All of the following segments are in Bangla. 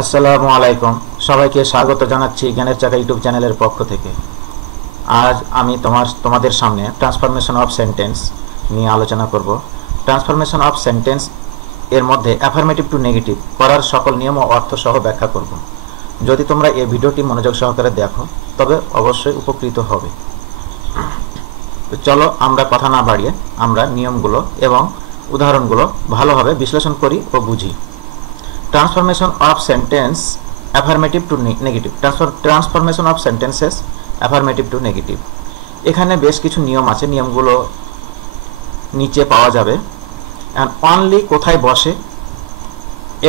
আসসালামু আলাইকুম, সবাইকে স্বাগত জানাচ্ছি জ্ঞানের চাকা ইউটিউব চ্যানেলের পক্ষ থেকে। আজ আমি তোমাদের সামনে ট্রান্সফরমেশন অফ সেন্টেন্স নিয়ে আলোচনা করব। ট্রান্সফরমেশন অফ সেন্টেন্স এর মধ্যে অ্যাফার্মেটিভ টু নেগেটিভ করার সকল নিয়ম ও অর্থ সহ ব্যাখ্যা করব। যদি তোমরা এই ভিডিওটি মনোযোগ সহকারে দেখো তবে অবশ্যই উপকৃত হবে। চলো আমরা কথা না বাড়িয়ে আমরা নিয়মগুলো এবং উদাহরণগুলো ভালোভাবে বিশ্লেষণ করি ও বুঝি। Transformation of sentence affirmative to negative. Transformation of sentences affirmative to negative. এখানে বেশ কিছু নিয়ম আছে, নিয়মগুলো নিচে পাওয়া যাবে। and only কোথায় বসে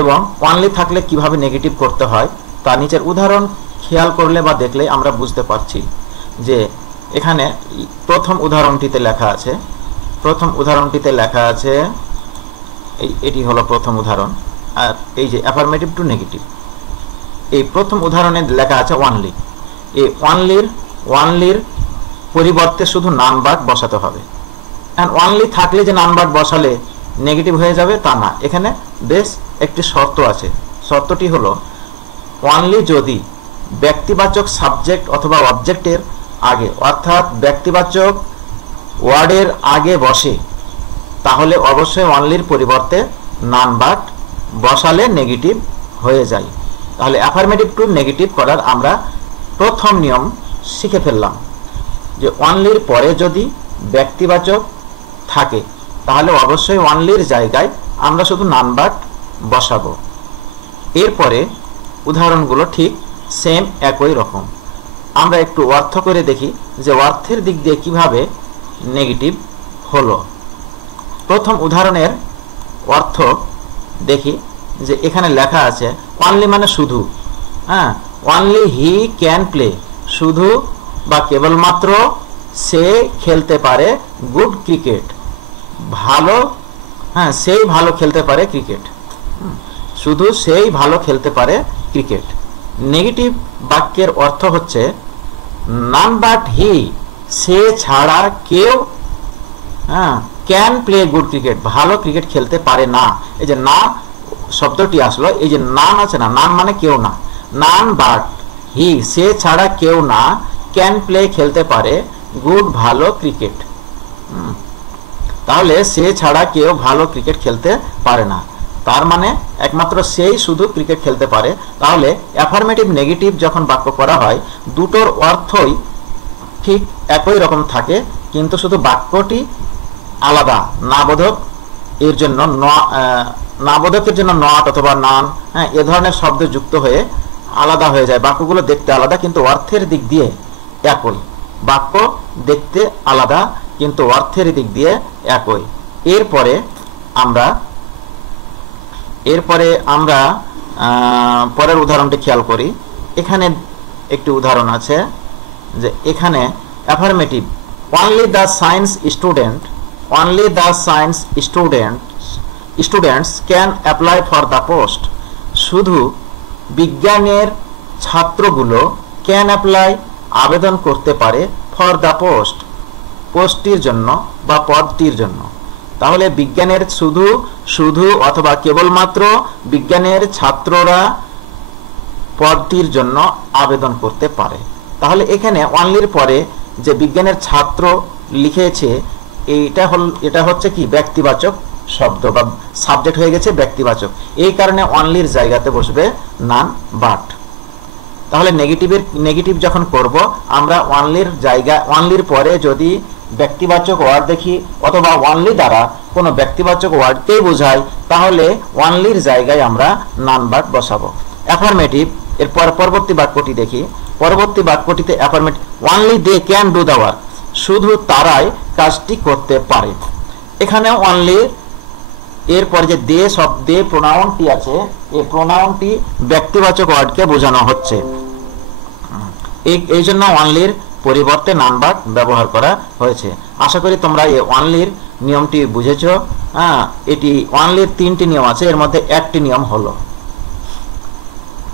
এবং only থাকলে কিভাবে নেগেটিভ করতে হয় তা নিচের উদাহরণ খেয়াল করলে বা দেখলে আমরা বুঝতে পারছি যে এখানে প্রথম উদাহরণটিতে লেখা আছে এটি হলো প্রথম উদাহরণ। আর এই যে অ্যাফার্মেটিভ টু নেগেটিভ, এই প্রথম উদাহরণে লেখা আছে অনলি। এই অনলির পরিবর্তে শুধু নাউন ভার্ব বসাতে হবে। এন্ড অনলি থাকলে যে নাউন ভার্ব বসালে নেগেটিভ হয়ে যাবে তা না, এখানে বেশ একটি শর্ত আছে। শর্তটি হলো অনলি যদি ব্যক্তিবাচক সাবজেক্ট অথবা অবজেক্টের আগে অর্থাৎ ব্যক্তিবাচক ওয়ার্ডের আগে বসে তাহলে অবশ্যই অনলির পরিবর্তে নাউন ভার্ব বসালে নেগেটিভ হয়ে যায়। তাহলে অ্যাফার্মেটিভ টু নেগেটিভ করার আমরা প্রথম নিয়ম শিখে ফেললাম যে অনলির পরে যদি ব্যক্তিবাচক থাকে তাহলে অবশ্যই অনলির জায়গায় আমরা শুধু নাউন ভার্ব বসাবো। এরপরে উদাহরণগুলো ঠিক সেম একই রকম। আমরা একটু অর্থ করে দেখি যে অর্থের দিক দিয়ে কিভাবে নেগেটিভ হলো। প্রথম উদাহরণের অর্থ দেখি যে এখানে লেখা আছে অনলি মানে শুধু, অনলি হি ক্যান প্লে, শুধু বা কেবলমাত্র সে খেলতে পারে গুড ক্রিকেট, সেই ভালো খেলতে পারে ক্রিকেট, শুধু সেই ভালো খেলতে পারে ক্রিকেট। নেগেটিভ বাক্যের অর্থ হচ্ছে নান বাট হি, সে ছাড়া কেউ ক্যান প্লে গুড ক্রিকেট, ভালো ক্রিকেট খেলতে পারে না। এই যে না শব্দটি আসলো, এই যে নান আছে না, নান মানে কেউ না, নান বাট হি, সে ছাড়া কেউ না ক্যান প্লে খেলতে পারে গুড ভালো ক্রিকেট। তাহলে সে ছাড়া কেউ ভালো ক্রিকেট খেলতে পারে না, তার মানে একমাত্র সেই শুধু ক্রিকেট খেলতে পারে। তাহলে অ্যাফার্মেটিভ নেগেটিভ যখন বাক্য করা হয় দুটোর অর্থই ঠিক একই রকম থাকে, কিন্তু শুধু বাক্যটি আলাদা। নাবোধক এর জন্য নাবোধকের জন্য নট অথবা নান এ ধরনের শব্দ যুক্ত হয়ে আলাদা হয়ে যায়, বাক্যগুলো দেখতে আলাদা কিন্তু অর্থের দিক দিয়ে একই। বাক্য দেখতে আলাদা কিন্তু অর্থের দিক দিয়ে একই। এরপরে আমরা পরের উদাহরণটি খেয়াল করি। এখানে একটি উদাহরণ আছে যে এখানে affirmative only the science students can apply for the post, শুধু বিজ্ঞানের ছাত্রগুলো ক্যান অ্যাপ্লাই আবেদন করতে পারে ফর দ্য পোস্টটির জন্য বা পদটির জন্য। তাহলে বিজ্ঞানের শুধু অথবা কেবলমাত্র বিজ্ঞানের ছাত্ররা পদটির জন্য আবেদন করতে পারে। তাহলে এখানে অনলির পরে যে বিজ্ঞানের ছাত্র লিখেছে এটা হচ্ছে কি ব্যক্তিবাচক শব্দ বা সাবজেক্ট হয়ে গেছে ব্যক্তিবাচক, এই কারণে অনলির জায়গাতে বসবে নাউন বাট। তাহলে নেগেটিভ যখন করব আমরা অনলির পরে যদি ব্যক্তিবাচক ওয়ার্ড দেখি অথবা অনলি দ্বারা কোনো ব্যক্তিবাচক ওয়ার্ডকেই বোঝাই তাহলে অনলির জায়গায় আমরা নাউন ভার্ব বসাবো। অ্যাফার্মেটিভ এর পরবর্তী বাক্যটি দেখি। পরবর্তী বাক্যটিতে affirmative only they can do the work, শুধু তারাই কাজটি করতে পারে। এখানে অনলি এরপরে যে দে প্রোনাউনটি আছে, এই প্রোনাউনটি ব্যক্তিবাচক ওয়ার্ডকে বোঝানো হচ্ছে, এই জন্য অনলির পরিবর্তে নাউন ভার্ব ব্যবহার করা হয়েছে। আশা করি তোমরা এই অনলির নিয়মটি বুঝেছো। এটি অনলির 3টি নিয়ম আছে, এর মধ্যে একটি নিয়ম হলো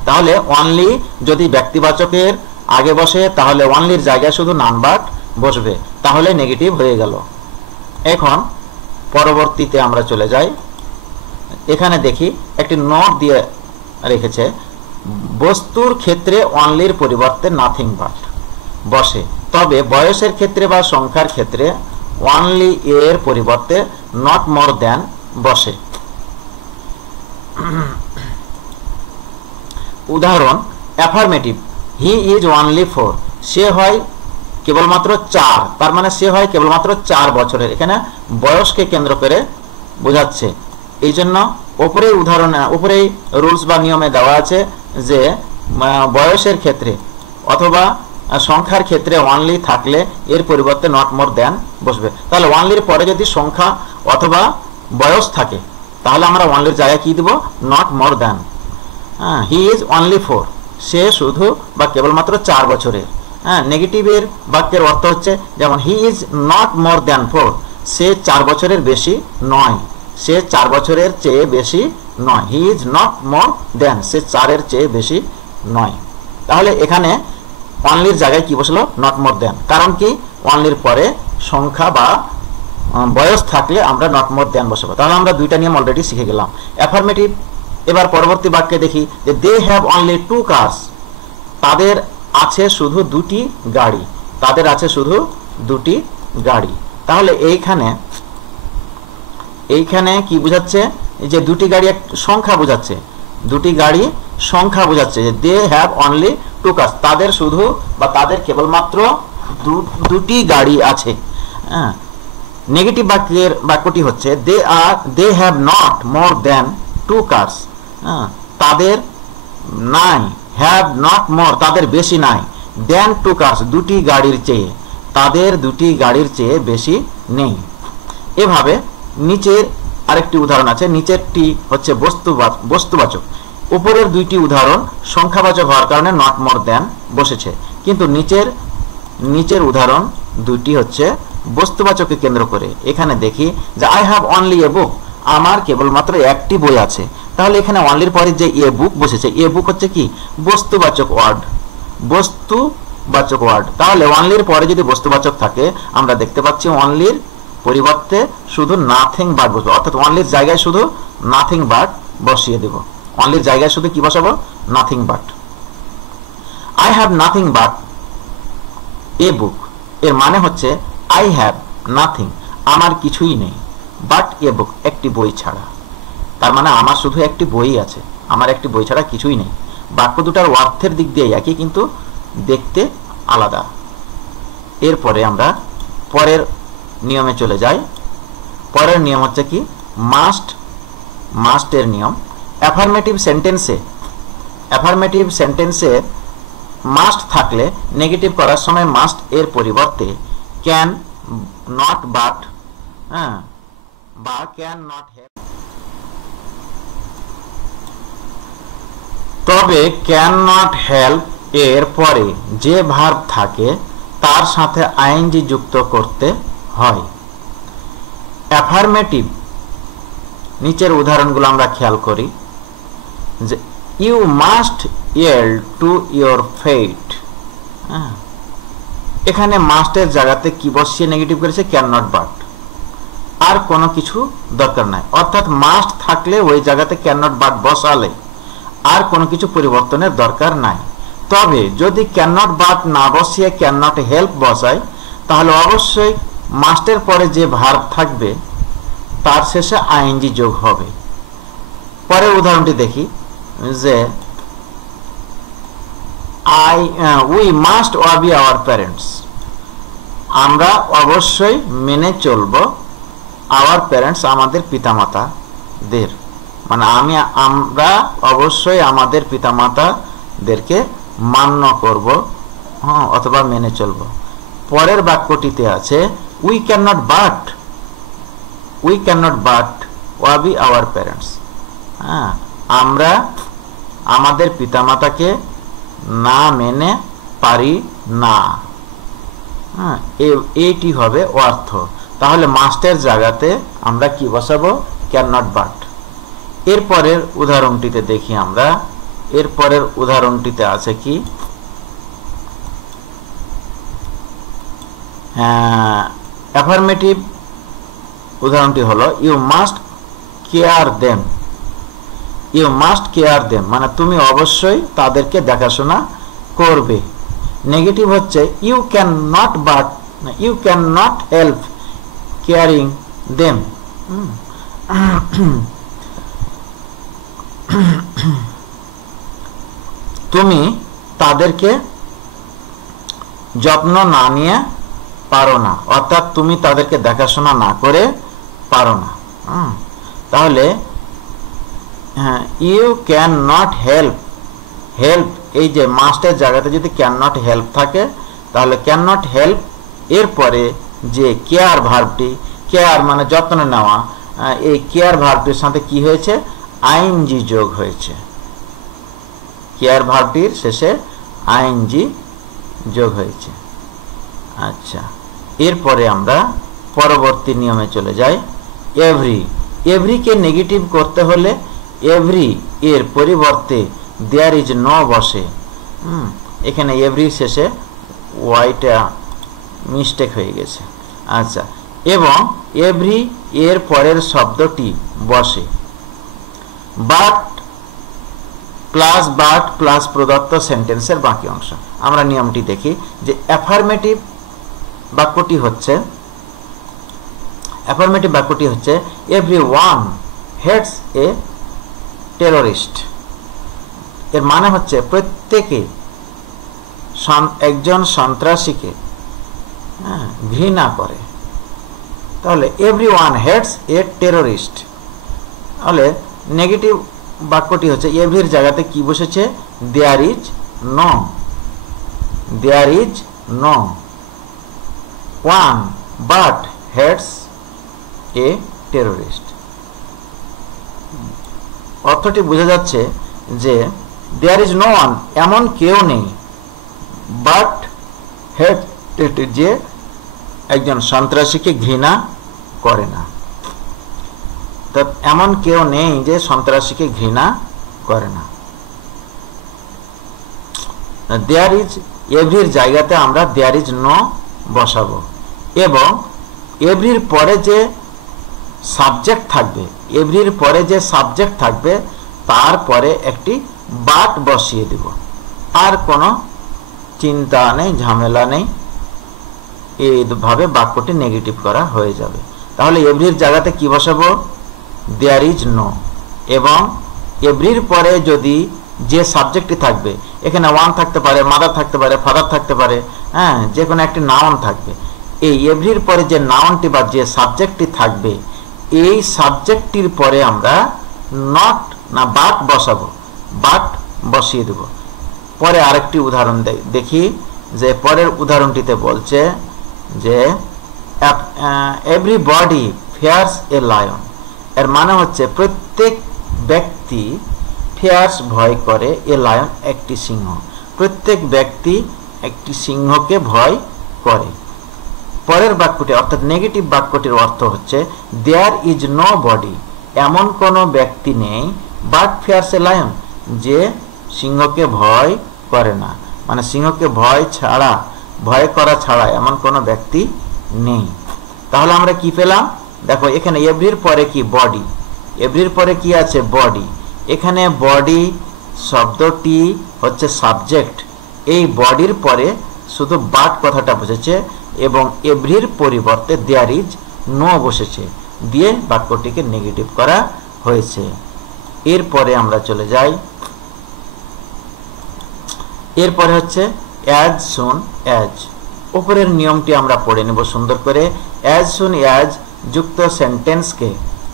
তাহলে অনলি যদি ব্যক্তিবাচকের আগে বসে তাহলে অনলির জায়গায় শুধু নাউন ভার্ব বসবে, তাহলে নেগেটিভ হয়ে গেল। এখন পরবর্তীতে আমরা চলে যাই। এখানে দেখি একটি নোট দিয়ে রেখেছে বস্তুর ক্ষেত্রে অনলির পরিবর্তে নাথিং বাট বসে, তবে বয়সের ক্ষেত্রে বা সংখ্যার ক্ষেত্রে অনলি এর পরিবর্তে নট মোর দ্যান বসে। উদাহরণ অ্যাফার্মেটিভ, হি ইজ অনলি 4, সে হয় কেবলমাত্র 4, তার মানে সে হয় কেবলমাত্র 4 বছরের। এখানে বয়সকে কেন্দ্র করে বোঝাচ্ছে, এই জন্য উপরেই উদাহরণ, উপরেই রুলস বা নিয়মে দেওয়া আছে যে বয়সের ক্ষেত্রে অথবা সংখ্যার ক্ষেত্রে অনলি থাকলে এর পরিবর্তে নট মোর দ্যান বসবে। তাহলে অনলির পরে যদি সংখ্যা অথবা বয়স থাকে তাহলে আমরা অনলির জায়গায় কি দিব? Not more than. He is only 4, সে শুধু বা কেবলমাত্র 4 বছরের। নেগেটিভের বাক্যের অর্থ হচ্ছে যেমন হি ইজ নট মোর দ্যান 4, সে 4 বছরের বেশি নয়, সে 4 বছরের চেয়ে বেশি নয়। He is not more than, সে 4-এর চেয়ে বেশি নয়। তাহলে এখানে অনলির জায়গায় কি বসলো? Not more than. কারণ কি? অনলির পরে সংখ্যা বা বয়স থাকলে আমরা নট মোর দ্যান বসাবো। তাহলে আমরা দুইটা নিয়ম অলরেডি শিখে গেলাম। অ্যাফার্মেটিভ, এবার পরবর্তী বাক্যে দেখি যে দে হ্যাভ অনলি 2 কার্স, তাদের আছে শুধু 2টি গাড়ি, তাদের আছে শুধু 2টি গাড়ি। তাহলে এইখানে কি বোঝাচ্ছে? যে 2টি গাড়ি সংখ্যা বোঝাচ্ছে, 2টি গাড়ি সংখ্যা বোঝাচ্ছে যে দে হ্যাভ অনলি 2 কার্স, তাদের শুধু বা তাদের কেবলমাত্র 2টি গাড়ি আছে। নেগেটিভ বাক্যটি হচ্ছে they have not more than 2 cars, তাদের নাই, হ্যাভ নট মোর তাদের বেশি নাই, দ্যান 2 কার্স 2টি গাড়ির চেয়ে, তাদের 2টি গাড়ির চেয়ে বেশি নেই। এভাবে নিচের আরেকটি উদাহরণ আছে, নিচেরটি হচ্ছে বস্তুবাচক, উপরের দুইটি উদাহরণ সংখ্যাবাচক হওয়ার কারণে নট মোর দ্যান বসেছে, কিন্তু নিচের উদাহরণ দুইটি হচ্ছে বস্তুবাচককে কেন্দ্র করে। এখানে দেখি যে আই হ্যাভ অনলি এ বুক, আমার কেবলমাত্র একটি বই আছে। তাহলে এখানে অনলির পরে যে এ বুক বসেছে, এ বুক হচ্ছে কি? বস্তুবাচক ওয়ার্ড, বস্তুবাচক ওয়ার্ড। তাহলে অনলির পরে যদি বস্তুবাচক থাকে আমরা দেখতে পাচ্ছি অনলির পরিবর্তে শুধু নাথিং বাট বসবে, অর্থাৎ অনলির জায়গায় শুধু নাথিং বাট বসিয়ে দেব। অনলির জায়গায় শুধু কি বসাবো? Nothing but. I have nothing but a book, এর মানে হচ্ছে আই হ্যাভ নাথিং, আমার কিছুই নেই, বাট এ বুক, একটি বই ছাড়া। তার মানে আমার শুধু একটি বই আছে, আমার একটি বই ছাড়া কিছুই নেই। বাক্য দুটার অর্থের দিক দিয়ে একই, কিন্তু দেখতে আলাদা। এরপরে আমরা পরের নিয়মে চলে যাই। পরের নিয়ম হচ্ছে কি? মাস্টের নিয়ম। অ্যাফার্মেটিভ সেন্টেন্সে মাস্ট থাকলে নেগেটিভ করার সময় মাস্ট এর পরিবর্তে ক্যান, নট, বাট বা ক্যান নট হেল্প। তবে ক্যান নট হেল্প এর পরে যে ভার্ব থাকে তার সাথে আইএনজি যুক্ত করতে হয়। অ্যাফার্মেটিভ, নিচের উদাহরণগুলো আমরা খেয়াল করি যে you must yield to your fate. এখানে মাস্টের জায়গাতে কি বসিয়ে নেগেটিভ করেছে? ক্যান নট, বাট, আর কোনো কিছু দরকার নাই। অর্থাৎ মাস্ট থাকলে ওই জায়গাতে ক্যান নট, বাট বসালে আর কোনো কিছু পরিবর্তনের দরকার নাই। তবে যদি ক্যান নট, বাট না বসিয়ে ক্যান নট হেল্প বসায় তাহলে অবশ্যই মাস্টের পরে যে ভার্ব থাকবে তার শেষে আইএনজি যোগ হবে। পরের উদাহরণটি দেখি যে we must Obi our parents, আমরা অবশ্যই মেনে চলব আওয়ার প্যারেন্টস, আমাদের পিতামাতাদের, মানে আমরা অবশ্যই আমাদের পিতামাতাদেরকে মান্য করব অথবা মেনে চলব। পরের বাক্যটিতে আছে we can not but Obi our parents, আমরা আমাদের পিতামাতাকে না মেনে পারি না। এইটি হবে অর্থ। তাহলে মাস্টের জায়গাতে আমরা কি বসাবো? Can not, but. এরপরের উদাহরণটিতে দেখি আমরা, এরপরের উদাহরণটিতে আছে কি? অ্যাফার্মেটিভ উদাহরণটি হলো you must care them, you must care them, মানে তুমি অবশ্যই তাদেরকে দেখাশোনা করবে। নেগেটিভ হচ্ছে you can not, but you can not help caring them. তুমি তাদেরকে যত্ন না নিয়ে পারো না, অর্থাৎ তুমি তাদেরকে দেখাশোনা না করে পারো না। তাহলে you can not help, help এই যে মাস্টের জায়গাতে যদি ক্যান নট হেল্প থাকে তাহলে ক্যান নট হেল্প এরপরে যে কেয়ার ভার্বটি, কেয়ার মানে যত্ন নেওয়া, এই কেয়ার ভার্বটির সাথে কি হয়েছে, আইএনজি যোগ হয়েছে। কেয়ার ভার্বটির শেষে আইএনজি যোগ হয়েছে। আচ্ছা, এরপরে আমরা পরবর্তী নিয়মে চলে যাই। এভরি, এভরিকে নেগেটিভ করতে হলে এভরি এর পরিবর্তে দেয়ার ইজ নো বসে। এখানে এভরি শেষে ওয়াইটা মিস্টেক হয়ে গেছে। আচ্ছা, এবং এভরি এর পরের শব্দটি বসে। বাট প্লাস প্রদত্ত সেন্টেন্সের বাকি অংশ। আমরা নিয়মটি দেখি যে অ্যাফার্মেটিভ বাক্যটি হচ্ছে এভরিওয়ান হেটস এ টেররিস্ট। এর মানে হচ্ছে প্রত্যেকে একজন সন্ত্রাসীকে ঘৃণা করে। তাহলে এভরিওয়ান হেটস এ টেররিস্ট। তাহলে নেগেটিভ বাক্যটি হচ্ছে এভরির জায়গাতে কি বসেছে, there is no, there is no one but hates a terrorist. অর্থটি বোঝা যাচ্ছে যে দেয়ার ইজ নো ওয়ান, এমন কেউ নেই, বাট হেট যে একজন সন্ত্রাসীকে ঘৃণা করে না। তো এমন কেউ নেই যে সন্ত্রাসীকে ঘৃণা করে না। দেয়ার ইজ এভরির জায়গাতে আমরা দেয়ার ইজ নো বসাবো, এবং এভরির পরে যে সাবজেক্ট থাকবে, এভরির পরে যে সাবজেক্ট থাকবে তারপরে একটি বাট বসিয়ে দেব। আর কোনো চিন্তা নেই, ঝামেলা নেই, এইভাবে বাক্যটি নেগেটিভ করা হয়ে যাবে। তাহলে এভরির জায়গাতে কি বসাবো, দেয়ার ইজ নো, এবং এভরির পরে যদি যে সাবজেক্টটি থাকবে, এখানে ওয়ান থাকতে পারে, মাদার থাকতে পারে, ফাদার থাকতে পারে, যে কোনো একটি নাউন থাকবে। এই এভরির পরে যে নাউনটি বা যে সাবজেক্টটি থাকবে, এই সাবজেক্টটির পরে আমরা নট না বাট বসাবো, বাট বসিয়ে দেব। পরে আরেকটি উদাহরণ দেখি, যে পরের উদাহরণটিতে বলছে যে এভরিবডি ফিয়ার্স এ লায়ন। এর মানে হচ্ছে প্রত্যেক ব্যক্তি ফিয়ার্স ভয় করে, এ লায়ন একটি সিংহ, প্রত্যেক ব্যক্তি একটি সিংহকে ভয় করে। পরের বাক্যটি অর্থাৎ নেগেটিভ বাক্যটির অর্থ হচ্ছে দেয়ার ইজ নো বডি, এমন কোনো ব্যক্তি নেই, বাট ফিয়ার্স এ লায়ন, যে সিংহকে ভয় করে না, মানে সিংহকে ভয় করা ছাড়া এমন কোনো ব্যক্তি নেই। তাহলে আমরা কি পেলাম, দেখো এখানে এভরির পরে কি, বডি, এভরির পরে কি আছে, বডি। এখানে বডি শব্দটি হচ্ছে সাবজেক্ট, এই বডির পরে শুধু বাট কথাটা বসেছে, এবং এভরির পরিবর্তে দেয়ার ইজ নো বসেছে, দিয়ে বাক্যটিকে নেগেটিভ করা হয়েছে। এরপরে আমরা চলে যাই, এরপরে হচ্ছে অ্যাজ সুন অ্যাজ। উপরের নিয়মটি আমরা পড়ে নেব সুন্দর করে। অ্যাজ সুন অ্যাজ যুক্ত সেন্টেন্সকে,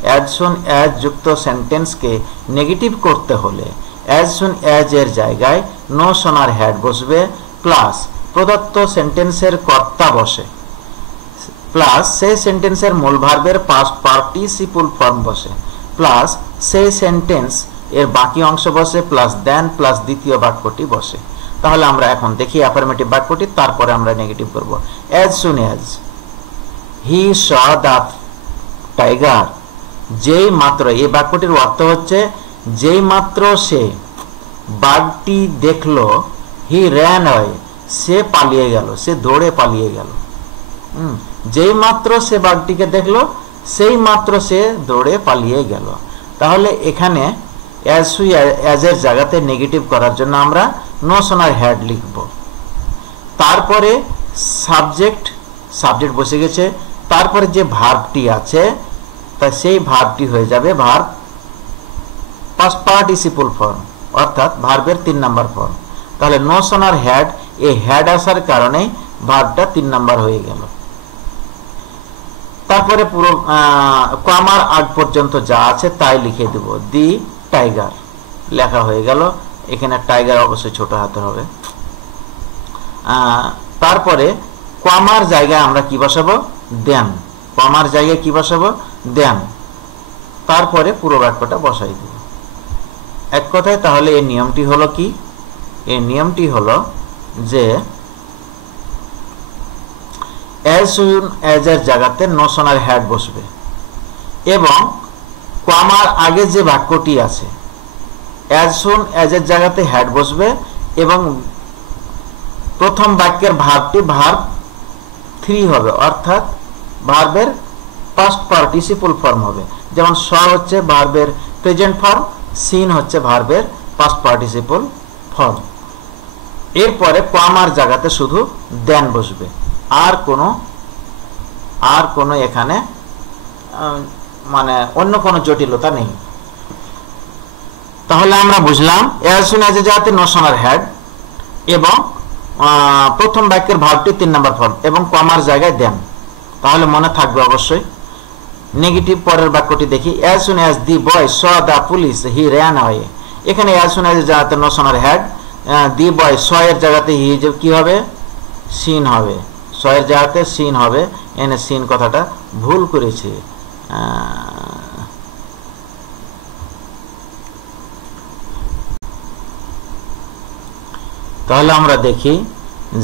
অ্যাজ সুন অ্যাজ যুক্ত সেন্টেন্সকে নেগেটিভ করতে হলে অ্যাজ সুন অ্যাজ এর জায়গায় নো সোনার হ্যাড বসবে, প্লাস প্রদত্ত সেন্টেন্সের কর্তা বসে, প্লাস সেই সেন্টেন্সের মূল ভার্বের পাস্ট পার্টিসিপল ফর্ম বসে, প্লাস সেই সেন্টেন্স এর বাকি অংশ বসে, প্লাস দেন প্লাস দ্বিতীয় বাক্যটি বসে। তাহলে আমরা এখন দেখি অ্যাফার্মেটিভ বাক্যটি, তারপরে আমরা নেগেটিভ করব। As soon as he saw the tiger, যেই মাত্র, এই বাক্যটির অর্থ হচ্ছে যেই মাত্র সে বাঘটি দেখলো, হি র্যান অ্যাওয়ে, সে পালিয়ে গেল, সে দৌড়ে পালিয়ে গেল। যেই মাত্র সে বাঘটিকে দেখলো সেই মাত্র সে দৌড়ে পালিয়ে গেল। তাহলে এখানে অ্যাজ এর জায়গাতে নেগেটিভ করার জন্য আমরা নো সোনার হ্যাড লিখব। তারপরে সাবজেক্ট বসে গেছে, তারপরে যে ভার্বটি আছে তা সেই ভার্বটি হয়ে যাবে ভার্ব পাস্ট পার্টিসিপল ফর্ম, অর্থাৎ ভার্বের 3 নাম্বার ফর্ম। তাহলে নো সোনার হ্যাড, এই হ্যাড আসার কারণে ভার্বটা 3 নাম্বার হয়ে গেল। তারপরে পুরো কমার আগ পর্যন্ত যা আছে তাই লিখে দেব। দি টাইগার লেখা হয়ে গেল। এখানে টাইগার অবশ্যই ছোট হাতের হবে। তারপরে কমার জায়গায় আমরা কি বসাবো? দেন। কমার জায়গায় কি বসাবো? দেন। তারপরে পুরো বাক্যটা বসাই দেব। এক কথায় তাহলে এই নিয়মটি হলো কি? এই নিয়মটি হলো যে অ্যাজ সুন অ্যাজ এর জায়গাতে নো সোনার হ্যাড বসবে এবং কমার আগে যে বাক্যটি আছে অ্যাজ সুন অ্যাজ এর জায়গাতে হ্যাড বসবে এবং প্রথম বাক্যের ভার্বটি ভার্ব 3 হবে, অর্থাৎ ভার্বের পাস্ট পার্টিসিপল ফর্ম হবে। যেমন স হচ্ছে ভার্বের প্রেজেন্ট ফর্ম, সিন হচ্ছে ভার্বের পাস্ট পার্টিসিপল ফর্ম। এরপরে কমার জায়গাতে শুধু দেন বসবে, আর কোনো এখানে মানে অন্য কোনো জটিলতা নেই। তাহলে আমরা বুঝলাম অ্যাজ সুন অ্যাজ এর জায়গাতে নো সোনার হ্যাড এবং প্রথম বাক্যের ভার্বটি 3 নাম্বার ফর্ম এবং কমার জায়গায় দেন। তাহলে মনে থাকবে অবশ্যই। নেগেটিভ পরের বাক্যটি দেখি। As soon as the boy saw the police he ran away. এখানে অ্যাজ সুন অ্যাজ এর জায়গাতে নো সোনার হ্যাড, দি বয় স এর জায়গাতে হি কি হবে? সিন হবে। স এর জায়গাতে সিন হবে। এনে সিন কথাটা ভুল করেছি। তাহলে আমরা দেখি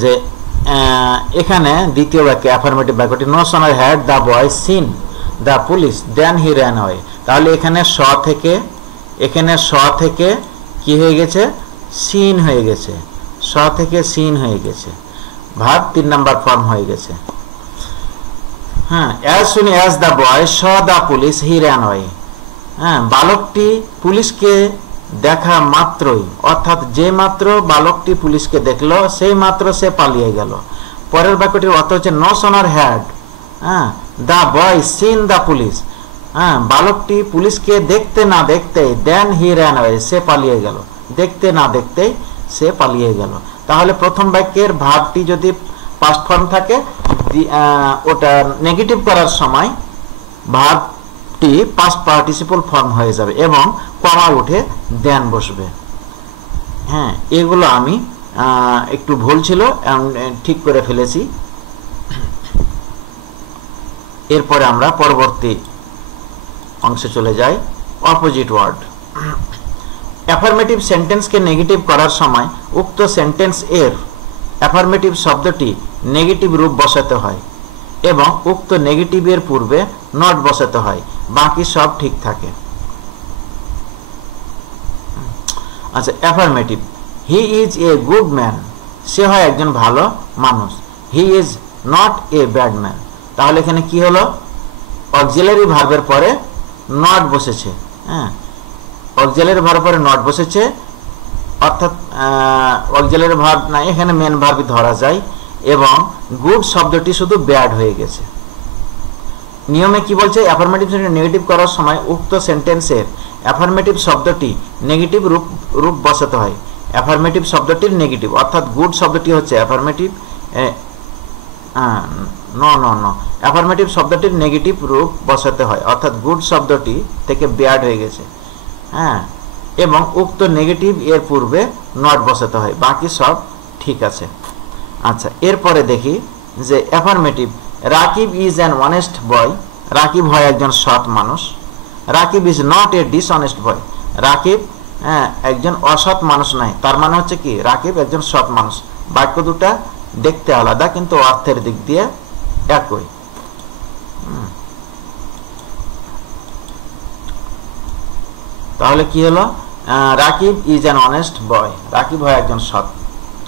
যে এখানে দ্বিতীয় বাক্যে অ্যাফার্মেটিভ বাক্যটি no sooner had the boy seen the police then he ran away. তাহলে এখানে স থেকে কি হয়ে গেছে? সিন হয়ে গেছে। স থেকে সিন হয়ে গেছে, ভার্ব 3 নাম্বার ফর্ম হয়ে গেছে। হ্যাঁ, as soon as the boy saw the police he ran away. হ্যাঁ, বালকটি পুলিশকে দেখা মাত্রই, অর্থাৎ যে মাত্র বালকটি পুলিশকে দেখলো সেই মাত্র সে পালিয়ে গেল। পরের বাক্যটির অর্থ হচ্ছে no sooner had the boy seen the police. হ্যাঁ, বালকটি পুলিশকে দেখতে না দেখতেই দেন হি র্যান অ্যাওয়ে, সে পালিয়ে গেল। দেখতে না দেখতেই সে পালিয়ে গেল। তাহলে প্রথম বাক্যের ভার্বটি যদি পাস্ট ফর্ম থাকে ওটা নেগেটিভ করার সময় ভার্বটি পাস্ট পার্টিসিপল ফর্ম হয়ে যাবে এবং কমা উঠে দেন বসবে। হ্যাঁ, এগুলো আমি একটু ভুল ছিল, ঠিক করে ফেলেছি। এরপরে আমরা পরবর্তী অংশে চলে যাই। Opposite word. অ্যাফার্মেটিভ সেন্টেন্সকে নেগেটিভ করার সময় উক্ত সেন্টেন্স এর অ্যাফার্মেটিভ শব্দটি নেগেটিভ রূপ বসাতে হয় এবং উক্ত নেগেটিভের পূর্বে নট বসাতে হয়, বাকি সব ঠিক থাকে। আচ্ছা, affirmative. He is a good man, সে হয় একজন ভালো মানুষ। He is not a bad man. তাহলে এখানে কি হলো? অক্সিলারি ভার্বের পরে নট বসেছে। হ্যাঁ, অক্সিলারি ভার্বের পরে নট বসেছে, অর্থাৎ অক্সিলারি ভার্ব না, এখানে মেন ভার্বই ধরা যায় এবং গুড শব্দটি শুধু ব্যাড হয়ে গেছে। নিয়মে কি বলছে? অ্যাফার্মেটিভ সেন্টেন্স নেগেটিভ করার সময় উক্ত সেন্টেন্সের অ্যাফার্মেটিভ শব্দটি নেগেটিভ রূপ বসাতে হয়। অ্যাফার্মেটিভ শব্দটির নেগেটিভ, অর্থাৎ গুড শব্দটি হচ্ছে অ্যাফার্মেটিভ, অ্যাফার্মেটিভ শব্দটির নেগেটিভ রূপ বসাতে হয়, অর্থাৎ গুড শব্দটি থেকে ব্যাড হয়ে গেছে। হ্যাঁ, এবং উক্ত নেগেটিভ এর পূর্বে নট বসাতে হয়, বাকি সব ঠিক আছে। আচ্ছা, এরপরে দেখি যে affirmative. Rakib is an honest boy, Rakib হয় একজন সৎ মানুষ। Rakib is not a dishonest boy, Rakib একজন অসৎ মানুষ নয়। তার মানে হচ্ছে কি? রাকিব একজন সৎ মানুষ। বাক্য দুটা দেখতে আলাদা কিন্তু অর্থের দিক দিয়ে একই। তাহলে কি হলো? Rakib is an honest boy, Rakib হয় একজন সৎ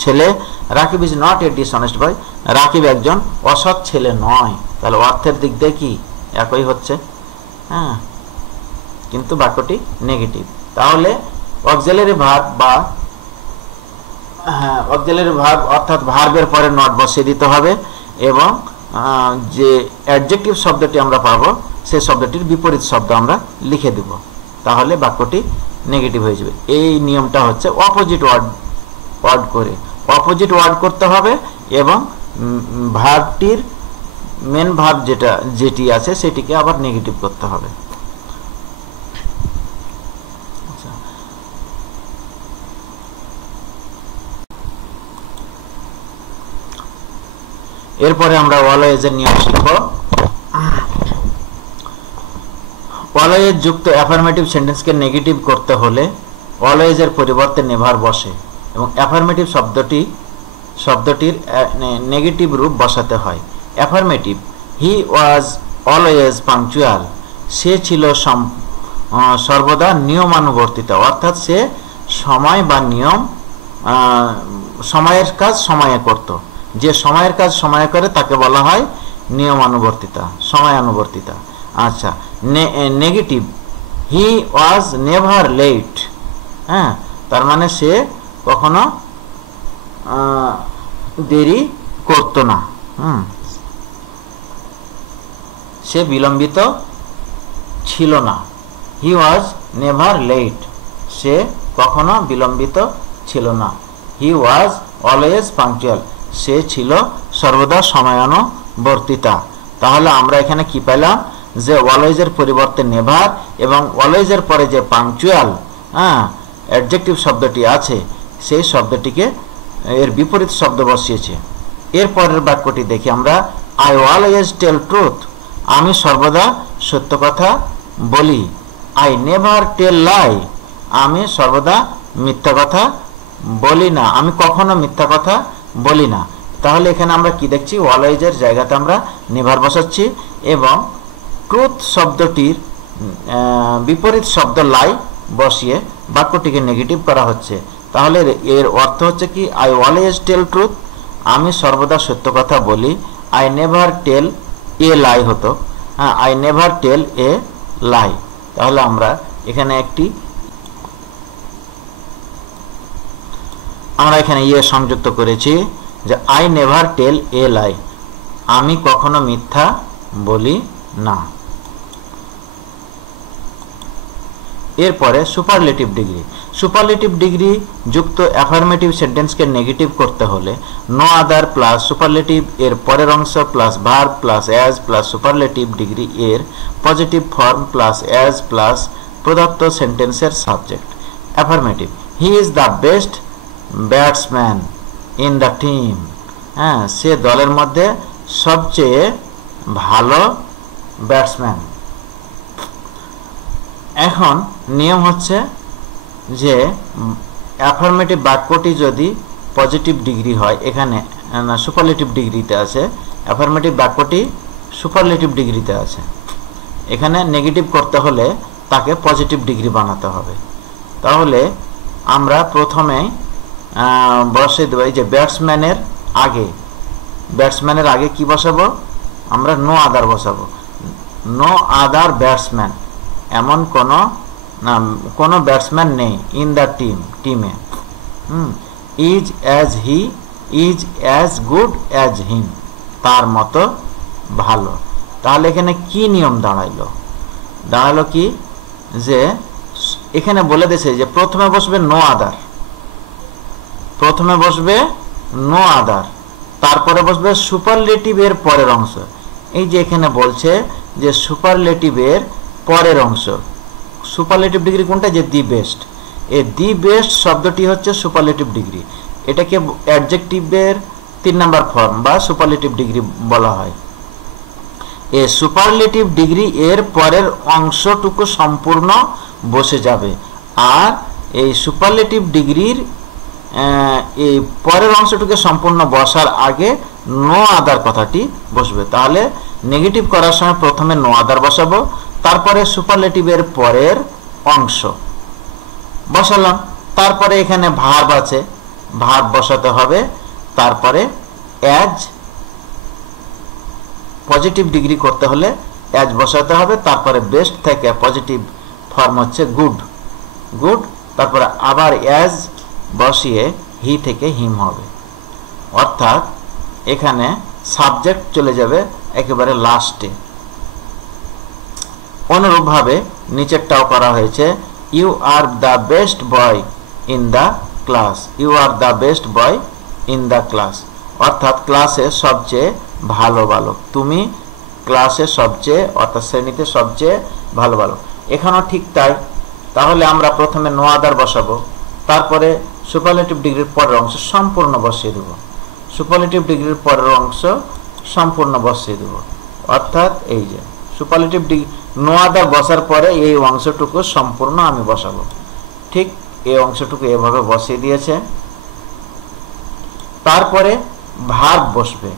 ছেলে। Rakib is not a dishonest boy, Rakib একজন অসৎ ছেলে নয়। তাহলে অর্থের দিক দিয়ে কি একই হচ্ছে, হ্যাঁ, কিন্তু বাক্যটি নেগেটিভ। তাহলে অক্সিলারি ভার্ব বা অক্সিলারি ভার্ব অর্থাৎ ভার্বের পরে নট বসিয়ে দিতে হবে এবং যে অ্যাডজেক্টিভ শব্দটি আমরা পাবো সেই শব্দটির বিপরীত শব্দ আমরা লিখে দেব, তাহলে বাক্যটি নেগেটিভ হয়ে যাবে। এই নিয়মটা হচ্ছে অপোজিট ওয়ার্ড করে অপোজিট ওয়ার্ড করতে হবে এবং ভার্বটির মেন ভার্ব যেটি আছে সেটিকে আবার নেগেটিভ করতে হবে। এরপরে আমরা অলওয়েজ এর নিয়ম শিখব। অলওয়েজ যুক্ত অ্যাফার্মেটিভ সেন্টেন্সকে নেগেটিভ করতে হলে অলওয়েজ এর পরিবর্তে নেভার বসে এবং অ্যাফার্মেটিভ শব্দটির নেগেটিভ রূপ বসাতে হয়। Affirmative, he was always punctual, সে ছিল সর্বদা নিয়মানুবর্তিতা, অর্থাৎ সে সময় বা নিয়ম সময়ের কাজ সময়ে করত। যে সময়ের কাজ সময়ে করে তাকে বলা হয় নিয়মানুবর্তিতা, সময়ানুবর্তিতা। আচ্ছা, negative, he was never late, হ্যাঁ, তার মানে সে কখনো দেরি করত না, সে বিলম্বিত ছিল না। হি ওয়াজ নেভার লেট, সে কখনো বিলম্বিত ছিল না। হি ওয়াজ অলওয়েজ পাংচুয়াল, সে ছিল সর্বদা সময়ানুবর্তিতা। তাহলে আমরা এখানে কি পেলাম যে অলওয়েজের পরিবর্তে নেভার এবং অলওয়েজের পরে যে পাংচুয়াল অ্যাডজেক্টিভ শব্দটি আছে সেই শব্দটিকে এর বিপরীত শব্দ বসিয়েছে। এরপরের বাক্যটি দেখি আমরা। আই অলওয়েজ টেল ট্রুথ, আমি সর্বদা সত্য কথা বলি। আই নেভার টেল লাই, আমি সর্বদা মিথ্যা কথা বলি না, আমি কখনো মিথ্যা কথা বলি না। তাহলে এখানে আমরা কি দেখছি, অলওয়েজের জায়গাতে আমরা নেভার বসাচ্ছি এবং ট্রুথ শব্দটির বিপরীত শব্দ লাই বসিয়ে বাক্যটিকে নেগেটিভ করা হচ্ছে। তাহলে এর অর্থ হচ্ছে কি, আই অলওয়েজ টেল ট্রুথ, আমি সর্বদা সত্য কথা বলি। আই নেভার টেল এ লাই হতো, হ্যাঁ, আই নেভার টেল এ লাই। তাহলে আমরা এখানে সংযুক্ত করেছি যে আই নেভার টেল এ লাই, আমি কখনো মিথ্যা বলি না। এরপরে সুপারলেটিভ ডিগ্রি। সুপারলেটিভ ডিগ্রি যুক্ত অ্যাফার্মেটিভ সেন্টেন্সকে নেগেটিভ করতে হলে নো আদার প্লাস সুপারলেটিভ এর পরের অংশ plus verb plus as plus superlative degree এর positive form plus as plus প্রদত্ত সেন্টেন্সের subject. Affirmative, he is the best batsman in the team, হ্যাঁ, সে দলের মধ্যে সবচেয়ে ভালো ব্যাটসম্যান। এখন নিয়ম হচ্ছে যে অ্যাফার্মেটিভ বাক্যটি যদি পজিটিভ ডিগ্রি হয়, এখানে সুপারলেটিভ ডিগ্রিতে আছে, অ্যাফার্মেটিভ বাক্যটি সুপারলেটিভ ডিগ্রিতে আছে, এখানে নেগেটিভ করতে হলে তাকে পজিটিভ ডিগ্রি বানাতে হবে। তাহলে আমরা প্রথমে বসে দেব যে ব্যাটসম্যানের আগে কি বসাবো, আমরা নো আদার বসাবো। নো আদার ব্যাটসম্যান, এমন কোনো ব্যাটসম্যান নেই ইন দ্য টিমে। Is as he, is as good as him, তার মতো ভালো। তাহলে এখানে কি নিয়ম দাঁড়াইলো কি, যে এখানে বলে দিয়েছে যে প্রথমে বসবে নো আদার, তারপরে বসবে সুপারলেটিভ এর পরের অংশ। এই যে এখানে বলছে যে সুপারলেটিভ এর পরের অংশ, সুপারলেটিভ ডিগ্রি কোনটা, যে দি বেস্ট। এই দি বেস্ট শব্দটি হচ্ছে সুপারলেটিভ ডিগ্রি, এটাকে অ্যাডজেক্টিভের 3 নম্বর ফর্ম বা সুপারলেটিভ ডিগ্রি বলা হয়। এই সুপারলেটিভ ডিগ্রি এর পরের অংশটুকু সম্পূর্ণ বসে যাবে, আর এই সুপারলেটিভ ডিগ্রির এই পরের অংশটুকু সম্পূর্ণ বসার আগে নো আদার কথাটি বসবে। তাহলে নেগেটিভ করার সময় প্রথমে নো আদার বসাবো, তারপরে সুপারলেটিভের পরের অংশ বসালাম, তারপরে এখানে ভার্ব আছে, ভার্ব বসাতে হবে, তারপরে অ্যাজ পজিটিভ ডিগ্রি করতে হলে অ্যাজ বসাতে হবে, তারপরে বেস্ট থেকে পজিটিভ ফর্ম হচ্ছে গুড, গুড, তারপরে আবার অ্যাজ বসিয়ে হি থেকে হিম হবে, অর্থাৎ এখানে সাবজেক্ট চলে যাবে একেবারে লাস্টে। অনুরূপভাবে নিচেরটাও করা হয়েছে, you are the best boy in the class, you are the best boy in the class, অর্থাৎ ক্লাসে সবচেয়ে ভালো বালক, তুমি ক্লাসে সবচেয়ে অর্থাৎ শ্রেণীতে সবচেয়ে ভালো বালক। এখানেও ঠিক তাই। তাহলে আমরা প্রথমে নো আদার বসাবো, তারপরে সুপারলেটিভ ডিগ্রির পরের অংশ সম্পূর্ণ বসিয়ে দেব, সুপারলেটিভ ডিগ্রির পরের অংশ সম্পূর্ণ বসিয়ে দেব, অর্থাৎ এই যে সুপারলেটিভ ডিগ্রি নো আদার বসার পরে এই অংশটুকু সম্পূর্ণ আমি বসাবো। ঠিক এই অংশটুকু এভাবে বসিয়ে দিয়েছে। তারপরে ভার্ব বসবে,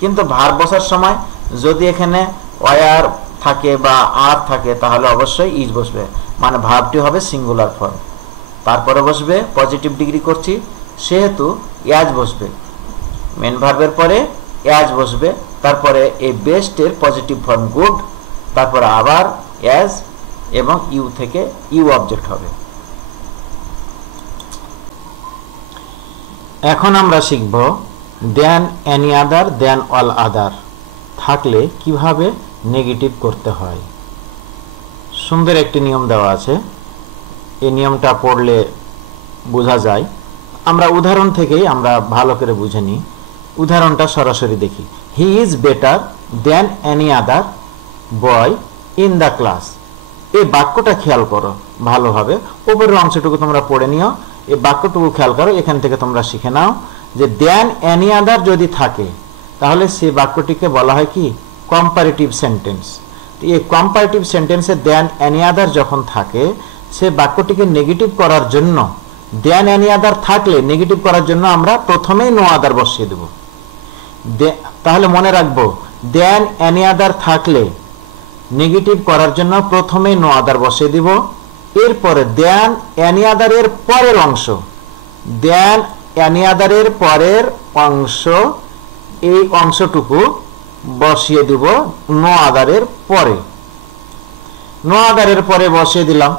কিন্তু ভার্ব বসার সময় যদি এখানে ওয়ার থাকে বা আর থাকে তাহলে অবশ্যই ইজ বসবে, মানে ভার্বটি হবে সিঙ্গুলার ফর্ম। তারপরে বসবে পজিটিভ ডিগ্রি করছি সেহেতু অ্যাজ বসবে, মেন ভার্বের পরে অ্যাজ বসবে, তারপরে এই বেস্টের পজিটিভ ফর্ম গুড, তারপরে আবার অ্যাজ এবং ইউ থেকে ইউ অবজেক্ট হবে। এখন আমরা শিখব দেন এনি আদার দেন অল আদার থাকলে কিভাবে নেগেটিভ করতে হয়। সুন্দর একটি নিয়ম দেওয়া আছে, এই নিয়মটা পড়লে বোঝা যায়। আমরা উদাহরণ থেকেই আমরা ভালো করে বুঝে নিই। উদাহরণটা সরাসরি দেখি, he is better than any other boy in the class. এই বাক্যটা খেয়াল করো ভালোভাবে, উপরের অংশটুকু তোমরা পড়ে নিও, এই বাক্যটুকু খেয়াল করো, এখান থেকে তোমরা শিখে নাও যে দেন এনি আদার যদি থাকে তাহলে সেই বাক্যটিকে বলা হয় কি কম্পারেটিভ সেন্টেন্স। এই কম্পারেটিভ সেন্টেন্সে দেন এনি আদার যখন থাকে সে বাক্যটিকে নেগেটিভ করার জন্য, দেন এনি আদার থাকলে নেগেটিভ করার জন্য আমরা প্রথমেই নো আদার বসিয়ে দেব। তাহলে মনে রাখবো দেন এনি আদার থাকলে নেগেটিভ করার জন্য প্রথমেই নো আদার বসিয়ে দিব। এরপরে দেন এনি আদারের পরের অংশ, দেন এনি আদারের পরের অংশ, এই অংশটুকু বসিয়ে দিব নো আদারের পরে, নো আদারের পরে বসিয়ে দিলাম।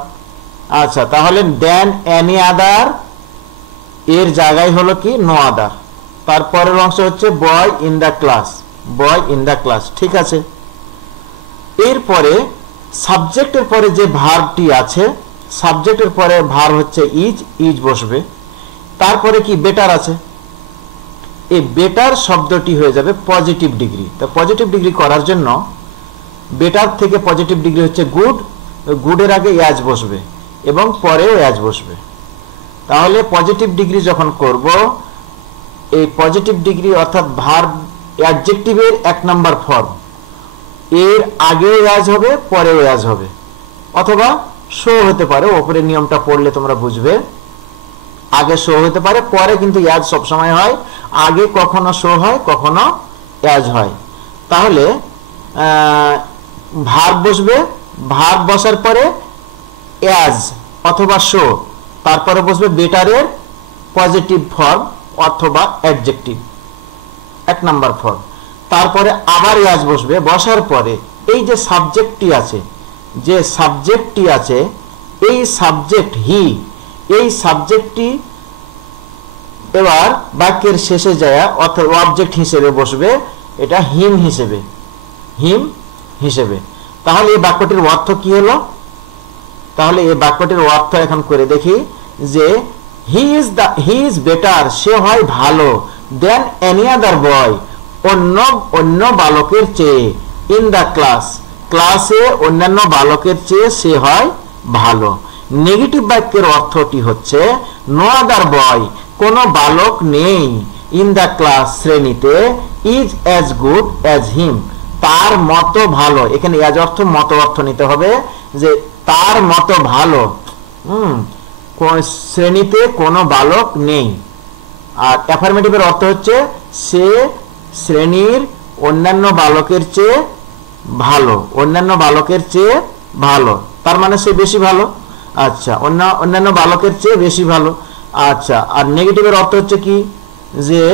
আচ্ছা, তাহলে দেন এনি আদার এর জায়গায় হলো কি নো আদার, তারপরের অংশ হচ্ছে বয় in the class, boy in the class, ঠিক আছে। এরপরে সাবজেক্টের পরে যে ভার্বটি আছে, সাবজেক্টের পরে ভার্ব হচ্ছে ইজ, ইজ বসবে। তারপরে কি বেটার আছে, এই বেটার শব্দটি হয়ে যাবে পজিটিভ ডিগ্রি। তো পজিটিভ ডিগ্রি করার জন্য বেটার থেকে পজিটিভ ডিগ্রি হচ্ছে গুড, গুডের আগে অ্যাজ বসবে এবং পরেও অ্যাজ বসবে। তাহলে পজিটিভ ডিগ্রি যখন করব, এই পজিটিভ ডিগ্রি অর্থাৎ ভার্ব অ্যাডজেক্টিভের এক নাম্বার ফর্ম, এর আগেও অ্যাজ হবে পরেও অ্যাজ হবে, অথবা শো হতে পারে। ওপরের নিয়মটা পড়লে তোমরা বুঝবে, আগে শো হতে পারে, পরে কিন্তু অ্যাজ সবসময় হয়। আগে কখনো শো হয়, কখনো অ্যাজ হয়। তাহলে ভার্ব বসবে, ভার্ব বসার পরে অ্যাজ অথবা শো, তারপরে বসবে বেটারের পজিটিভ ফর্ম অথবা অ্যাডজেক্টিভ এক নাম্বার ফর্ম, তারপরে আবার অ্যাজ বসবে। বসার পরে এই যে সাবজেক্টটি আছে, যে সাবজেক্টটি আছে, এই সাবজেক্ট হি, এই সাবজেক্টটি এবার বাক্যের শেষে যায় অর্থাৎ অবজেক্ট হিসেবে বসবে, এটা হিম হিসেবে, হিম হিসেবে। তাহলে এই বাক্যটির অর্থ কি হলো? তাহলে এই বাক্যটির অর্থ এখন করে দেখি যে হি ইজ বেটার, সে হয় ভালো, দেন এনি আদার বয়, অন্য বালকের চেয়ে, ইন দ্য ক্লাস, ক্লাসে অন্যান্য বালকের চেয়ে সে হয় ভালো। নেগেটিভ বাক্যের অর্থটি হচ্ছে নো আদার বয়, কোনো বালক নেই, ইন দ্য ক্লাস, শ্রেণীতে, is as good as him, তার মতো ভালো। এখানে অ্যাজ অর্থ মতো অর্থ নিতে হবে, যে তার মতো ভালো শ্রেণীতে কোনো বালক নেই। আর অ্যাফার্মেটিভের অর্থ হচ্ছে সে শ্রেণীর অন্যান্য বালকের চেয়ে ভালো, অন্যান্য বালকের চেয়ে ভালো, তার মানে সে বেশি ভালো। আচ্ছা, অন্যান্য বালকের চেয়ে বেশি ভালো। আচ্ছা, আর নেগেটিভের অর্থ হচ্ছে কি, যে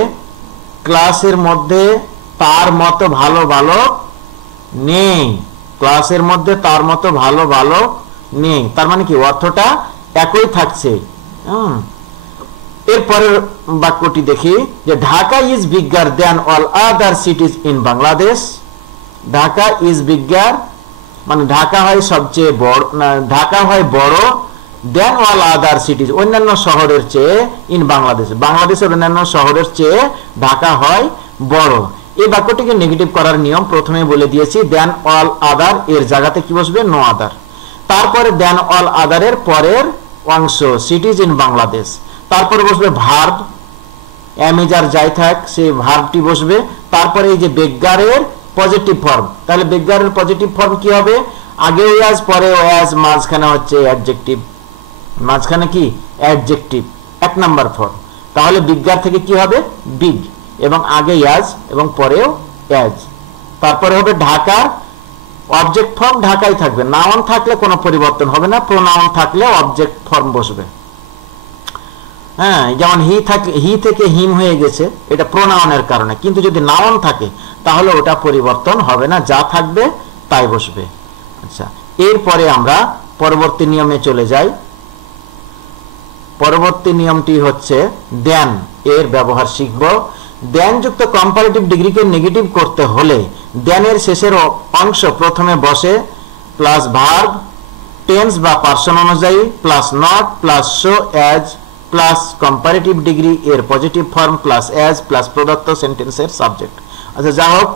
ক্লাসের মধ্যে তার মতো ভালো বালক নেই, ক্লাসের মধ্যে তার মতো ভালো বালক নেই। তার মানে কি, অর্থটা একই থাকছে। এরপরের বাক্যটি দেখি যে Dhaka is bigger than all other cities in Bangladesh. Dhaka is bigger মানে ঢাকা হয় সবচেয়ে বড়, ঢাকা হয় বড় দেন অল আদার সিটিজ অন্যান্য শহরের চেয়ে ইন বাংলাদেশ, বাংলাদেশের অন্যান্য শহরের চেয়ে ঢাকা হয় বড়। এই বাক্যটিকে নেগেটিভ করার নিয়ম প্রথমে বলে দিয়েছি। দেন অল আদার এর জায়গাতে কি বসবে? No other. তারপরে দেন অল আদারের পরের অংশ সিটিজ ইন বাংলাদেশ, তারপরে বসবে ভার্ব, অ্যামিজার যাই থাক সেই ভার্বটি বসবে। তারপরে এই যে বেগারের পজিটিভ ফর্ম, তাহলে বেগারের পজিটিভ ফর্ম কি হবে? আগে ওয়াজ পরে ওয়াজ, মাঝখানে হচ্ছে অ্যাডজেক্টিভ, মাঝখানে কি অ্যাডজেক্টিভ, এক নাম্বার ফর্ম। তাহলে বিজ্ঞার থেকে কি হবে? বিগ, এবং আগে ইয়াজ এবং পরেও অ্যাজ। তারপরে হবে ঢাকা, অবজেক্ট ফর্ম ঢাকাই থাকবে, নাউন থাকলে কোনো পরিবর্তন হবে না, প্রোনাউন থাকলে অবজেক্ট ফর্ম বসবে। হ্যাঁ, যেমন হি থেকে হিম হয়ে গেছে, এটা প্রোনাউনের কারণে, কিন্তু যদি নাউন থাকে তাহলে ওটা পরিবর্তন হবে না, যা থাকবে তাই বসবে। আচ্ছা, এরপরে আমরা পরবর্তী নিয়মে চলে যাই। পরবর্তী নিয়মটি হচ্ছে দেন এর ব্যবহার শিখব। দেন যুক্ত কম্পারেটিভ ডিগ্রিকে নেগেটিভ করতে হলে দেনের শেষের অংশ প্রথমে বসে প্লাস ভার্ব টেন্স বা পার্সন অনুযায়ী plus not plus so as plus comparative degree এর positive form plus as plus প্রদত্ত সেন্টেন্সের সাবজেক্ট। আচ্ছা, যা হোক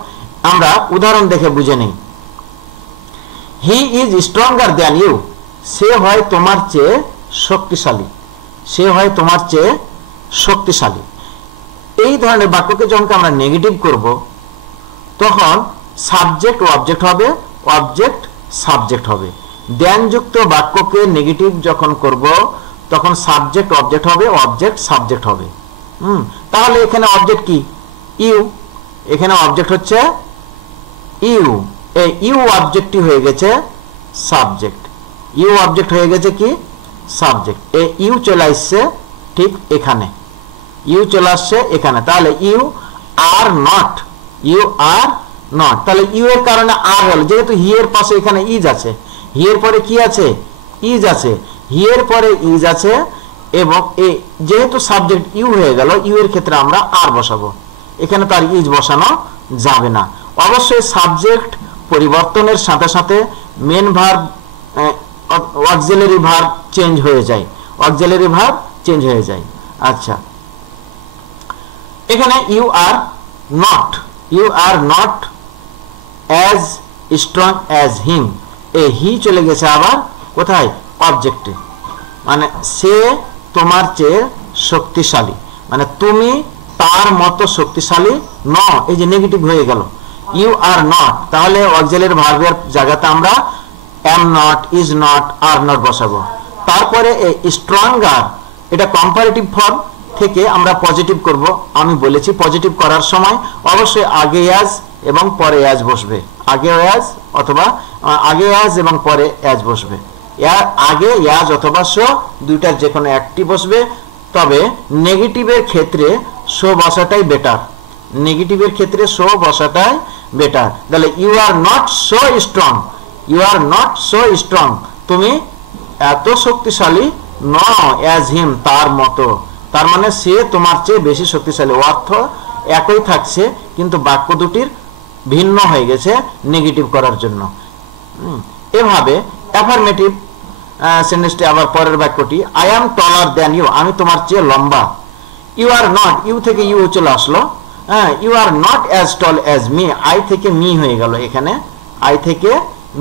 আমরা উদাহরণ দেখে বুঝে নিই। He is stronger than you, সে হয় তোমার চেয়ে শক্তিশালী, সে হয় তোমার চেয়ে শক্তিশালী। এই ধরনের বাক্যকে যখন আমরা নেগেটিভ করব তখন সাবজেক্ট অবজেক্ট হবে, অবজেক্ট সাবজেক্ট হবে। দেন যুক্ত বাক্যকে নেগেটিভ যখন করব তখন সাবজেক্ট অবজেক্ট হবে, অবজেক্ট সাবজেক্ট হবে। তাহলে এখানে অবজেক্ট কি? ইউ, এখানে অবজেক্ট হচ্ছে ইউ, এই ইউ অবজেক্টই হয়ে গেছে সাবজেক্ট, ইউ অবজেক্ট হয়ে গেছে কি? সাবজেক্ট। এই ইউ চলে আসছে ঠিক এখানে, ইউ চলে আসছে এখানে, তাহলে you are not, you are not, তাহলে ইউ এর কারণে আর হল, যেহেতু হি এর পাশে এখানে ইজ আছে, হি এর পরে কি আছে? ইজ আছে, হি এর পরে ইজ আছে, এবং যেহেতু সাবজেক্ট ইউ হয়ে গেল, ইউ এর ক্ষেত্রে আমরা আর বসাবো, এখানে তার ইজ বসানো যাবে না। অবশ্যই সাবজেক্ট পরিবর্তনের সাথে সাথে main verb auxiliary verb change হয়ে যায়, অক্সিলারি ভার্ব চেঞ্জ হয়ে যায়। আচ্ছা, এখানে you are not as strong as him, এই হি চলে গেছে আবার কোথায়? অবজেক্টে, মানে সে তোমার চেয়ে শক্তিশালী, মানে তুমি তার মতো শক্তিশালী ন, এই যে নেগেটিভ হয়ে গেল, ইউ আর নট। তাহলে অক্সিলারি ভার্বের জায়গাতে আমরা am not, is not, are not বসাবো। তারপরে স্ট্রঙ্গার, এটা কম্পারেটিভ ফর্ম থেকে আমরা পজিটিভ করব। আমি বলেছি পজিটিভ করার সময় অবশ্যই আগে অ্যাজ এবং পরে অ্যাজ বসবে, আগে অ্যাজ অথবা আগে অ্যাজ এবং পরে অ্যাজ বসবে, আগে অ্যাজ অথবা শো দুইটার যে কোনো একটি বসবে। তবে নেগেটিভের ক্ষেত্রে শো বসাটাই বেটার, নেগেটিভের ক্ষেত্রে শো বসাটাই বেটার। তাহলে you are not so strong, you are not so strong, তুমি এত শক্তিশালী ন অ্যাজ হিম, তার মতো, তার মানে সে তোমার চেয়ে বেশি শক্তিশালী। অর্থ একই থাকছে কিন্তু বাক্য দুটির ভিন্ন হয়ে গেছে নেগেটিভ করার জন্য। এভাবে অ্যাফার্মেটিভ সেন্টেন্সটি আবার পরের বাক্যটি, I am taller than you, আমি তোমার চেয়ে লম্বা। ইউ আর নট, ইউ থেকে ইউ চলে আসলো, হ্যাঁ, you are not as tall as me, I থেকে মি হয়ে গেল, এখানে আই থেকে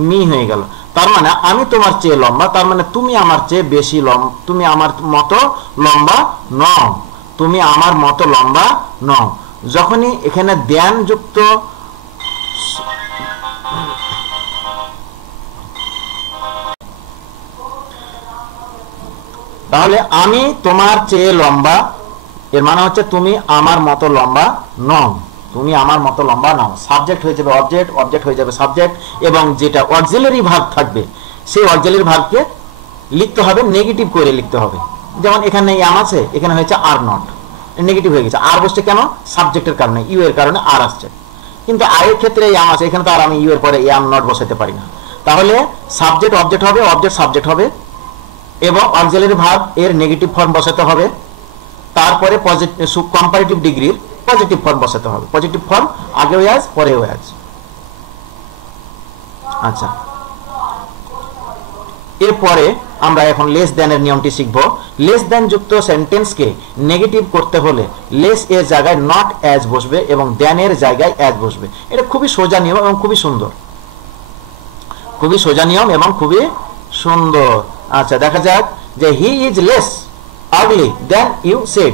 মি হয়ে গেল। তার মানে আমি তোমার চেয়ে লম্বা, তার মানে তুমি আমার চেয়ে বেশি লম্বা, তুমি আমার মতো লম্বা নও, তুমি আমার মতো লম্বা নও। যখনই এখানে দ্যান যুক্ত তাহলে আমি তোমার চেয়ে লম্বা, এর মানে হচ্ছে তুমি আমার মতো লম্বা নও, তুমি আমার মতো লম্বা নও। সাবজেক্ট হয়ে যাবে অবজেক্ট, অবজেক্ট হয়ে যাবে সাবজেক্ট, এবং যেটা অক্সিলারি ভার্ব থাকবে সেই অক্সিলারি ভার্বকে লিখতে হবে, নেগেটিভ করে লিখতে হবে। যেমন এখানে এম আছে, এখানে হয়েছে আর নট, নেগেটিভ হয়ে গেছে। আর বসছে কেন? সাবজেক্টের কারণে, ইউ এর কারণে আর আসছে। কিন্তু আয়ের ক্ষেত্রে এম আছে, এখানে তো আর আমি ইউ এর পরে এম নট বসাতে পারি না। তাহলে সাবজেক্ট অবজেক্ট হবে, অবজেক্ট সাবজেক্ট হবে, এবং অক্সিলারি ভার্ব এর নেগেটিভ ফর্ম বসাতে হবে, তারপরে কম্পারেটিভ ডিগ্রির পজিটিভ ফর্ম বসাতে হবে। পজিটিভ ফর্ম আগে ওয়াজ পরে ওয়াজ। আচ্ছা, এরপরে আমরা এখন লেস দ্যান এর নিয়মটি শিখব। লেস দ্যান যুক্ত সেন্টেন্সকে নেগেটিভ করতে হলে লেস এর জায়গায় নট অ্যাজ বসবে এবং দ্যান এর জায়গায় অ্যাজ বসবে। এটা খুবই সোজা নিয়ম এবং খুবই সুন্দর, খুবই সোজা নিয়ম এবং খুবই সুন্দর। আচ্ছা, দেখা যাক যে he is less ugly than you said.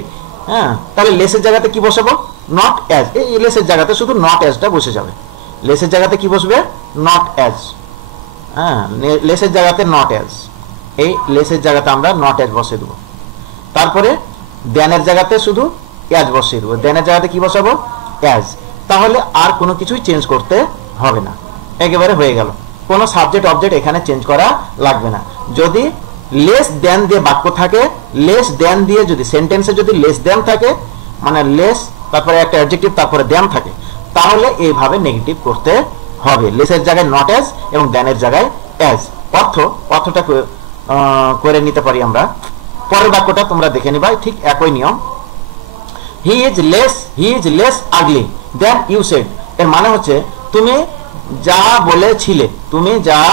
হ্যাঁ, তাহলে লেসের জায়গাতে কি বসাবো? Not as. এই লেসের জায়গাতে শুধু নট অ্যাজটা বসে যাবে। লেসের জায়গাতে কি বসবে? Not as. হ্যাঁ, লেসের জায়গাতে নট অ্যাজ, এই লেসের জায়গাতে আমরা নট অ্যাজ বসিয়ে দেবো। তারপরে দ্যানের জায়গাতে শুধু অ্যাজ বসিয়ে দেবো। দ্যানের জায়গাতে কি বসাবো? অ্যাজ। তাহলে আর কোনো কিছুই চেঞ্জ করতে হবে না, একেবারে হয়ে গেল। কোনো সাবজেক্ট অবজেক্ট এখানে চেঞ্জ করা লাগবে না। যদি লেস দ্যান দিয়ে বাক্য থাকে, লেস দ্যান দিয়ে যদি সেন্টেন্সে যদি লেস দ্যান থাকে, মানে লেস তারপরে একটা অ্যাডজেক্টিভ তারপরে দ্যান থাকে, তাহলে এইভাবে নেগেটিভ করতে হবে। লেসের জায়গায় নট অ্যাজ এবং দ্যানের জায়গায় অ্যাজ। অর্থটা করে নিতে পারি আমরা। পরের বাক্যটা তোমরা দেখে নিবা, ঠিক একই নিয়ম। He is less ugly than you said. এর মানে হচ্ছে তুমি যা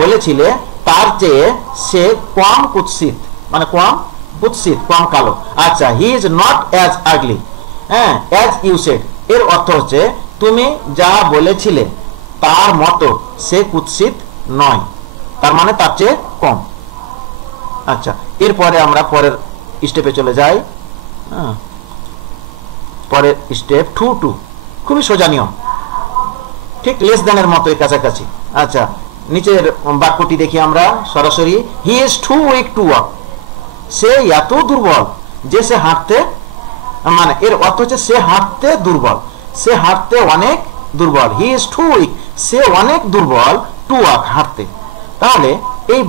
বলেছিলে তার চেয়ে সে কম কুৎসিত, মানে কম কুৎসিত, কম কালো। আচ্ছা, হি ইজ নট অ্যাজ আগলি হ্যাঁ অ্যাজ ইউ সেড। এর অর্থ হচ্ছে তুমি যা বলেছিলে তার মতো সে কুৎসিত নয়, তার মানে তার চেয়ে কম। আচ্ছা, এরপরে আমরা পরের স্টেপে চলে যাই। পরের স্টেপ 2 খুবই সোজা নিয়ম, ঠিক লেস দ্যানের মতোই কাছাকাছি। আচ্ছা, নিচের বাক্যটি দেখি আমরা সরাসরি। He is too weak to walk. সে এত দুর্বল যে সে হাঁটতে, মানে এর অর্থ হচ্ছে সে হাঁটতে দুর্বল, সে হাঁটতে অনেক দুর্বল। হি ইজ টু উইক, সে অনেক দুর্বল টু ওয়াক, হাঁটতে। তাহলে এই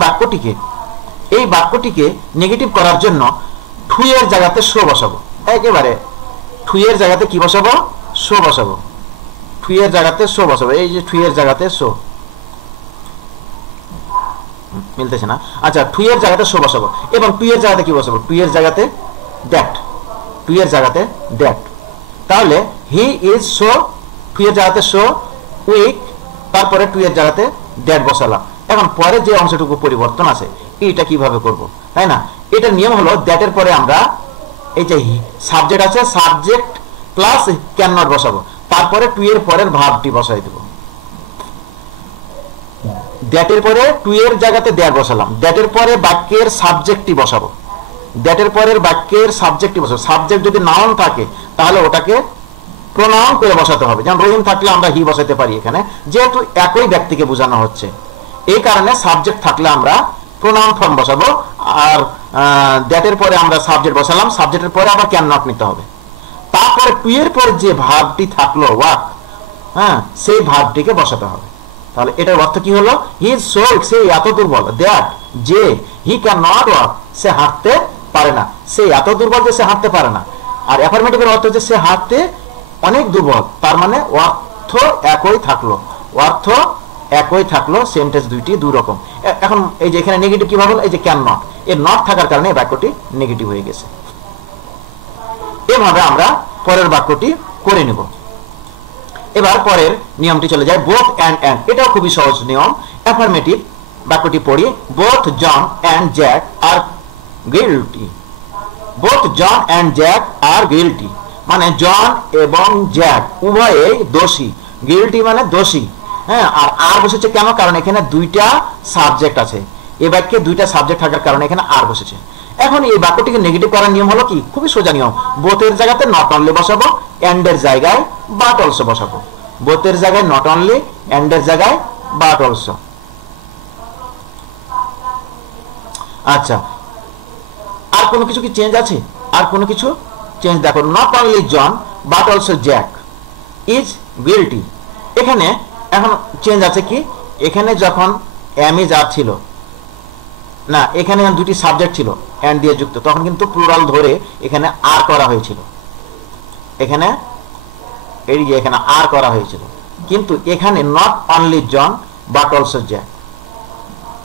বাক্যটিকে নেগেটিভ করার জন্য টু এর জায়গাতে শো বসাবো। একেবারে টু এর জায়গাতে কি বসাবো? শো বসাবো। টু এর জায়গাতে শো বসাবো। এই যে টু এর জায়গাতে শো, মিলতেছে না। আচ্ছা, টু এর জায়গাতে শো বসাবো এবং টু এর জায়গাতে কি বসাবো? টু এর জায়গাতে দ্যাট। টু এর জায়গাতে দ্যাট। তাহলে হি ইজ শো, টু এর জায়গাতে শো, উইক, তারপরে টু এর জায়গাতে দ্যাট বসালাম। এখন পরে যে অংশটুকু পরিবর্তন আছে এইটা কিভাবে করব, তাই না? এটার নিয়ম হলো দ্যাটের পরে আমরা এই যে সাবজেক্ট আছে, সাবজেক্ট প্লাস ক্যান নট বসাবো, তারপরে টু এর পরের ভার্বটি বসাই দেব। দ্যাটের পরে টু এর জায়গাতে দ্যাট বসালাম, দ্যাটের পরে বাক্যের সাবজেক্টটি বসাবো, দ্যাটের পরের বাক্যের সাবজেক্টটি বসাবো। সাবজেক্ট যদি নাউন থাকে তাহলে ওটাকে প্রোনাউন করে বসাতে হবে। যেমন রহিম থাকলে আমরা হি বসাতে পারি এখানে, যেহেতু একই ব্যক্তিকে বোঝানো হচ্ছে, এই কারণে সাবজেক্ট থাকলে আমরা প্রোনাউন ফর্ম বসাবো। আর দ্যাটের পরে আমরা সাবজেক্ট বসালাম, সাবজেক্টের পরে আবার ক্যান নট নিতে হবে। তারপরে টু এর পর যে ভার্বটি থাকলো ওয়াক, হ্যাঁ, সেই ভার্বটিকে বসাতে হবে। তাহলে এটার অর্থ কি হলো? হি ইজ সো উইক, সে এত দুর্বল, দ্যাট যে হি ক্যান নট ওয়াক, সে হাঁটতে পারে না, সে এত দুর্বল যে সে হাঁটতে পারে না। আর অ্যাফার্মেটিভের অর্থ হচ্ছে সে হাঁটতে অনেক দুর্বল, তার মানে অর্থ একই থাকলো, অর্থ একই থাকলো, সেন্টেন্স দুইটি দুই রকম। এখন এই যে এখানে নেগেটিভ কিভাবে হলো? এই যে ক্যান নট, এর নট থাকার কারণে এই বাক্যটি নেগেটিভ হয়ে গেছে। এভাবে আমরা পরের বাক্যটি করে নেব। এবার পরের নিয়মটি চলে যায় বোথ অ্যান্ড অ্যান্ড। এটাও খুবই সহজ নিয়ম। অ্যাফার্মেটিভ বাক্যটি পড়ি। Both John and Jack are guilty. Both John and Jack are guilty, মানে জন এবং জ্যাক উভয়েই দোষী। গিল্টি মানে দোষী। হ্যাঁ, আর বসেছে কেন? কারণ এখানে দুইটা সাবজেক্ট আছে। এই বাক্যে দুইটা সাবজেক্ট থাকার কারণে এখানে আর বসেছে। এখন এই বাক্যটিকে নেগেটিভ করার নিয়ম হলো কি? খুবই সোজা নিয়ম। বোথের জায়গাতে নট অনলি বসাবো, এন্ডের জায়গায় বাট অলসো বসাবো। বোথের জায়গায় নট অনলি, এন্ডের জায়গায় বাট অলসো। আচ্ছা, আর কোনো কিছু কি চেঞ্জ আছে? আর কোনো কিছু চেঞ্জ দেখো, not only John but also Jack is guilty. এখানে এখন চেঞ্জ আছে কি? এখানে যখন এম ইজ আর ছিল না, এখানে দুটি সাবজেক্ট ছিল এন্ড দিয়ে যুক্ত, তখন কিন্তু প্লুরাল ধরে এখানে আর করা হয়েছিল, এখানে এই যে এখানে আর করা হয়েছিল। কিন্তু এখানে not only John but also Jack,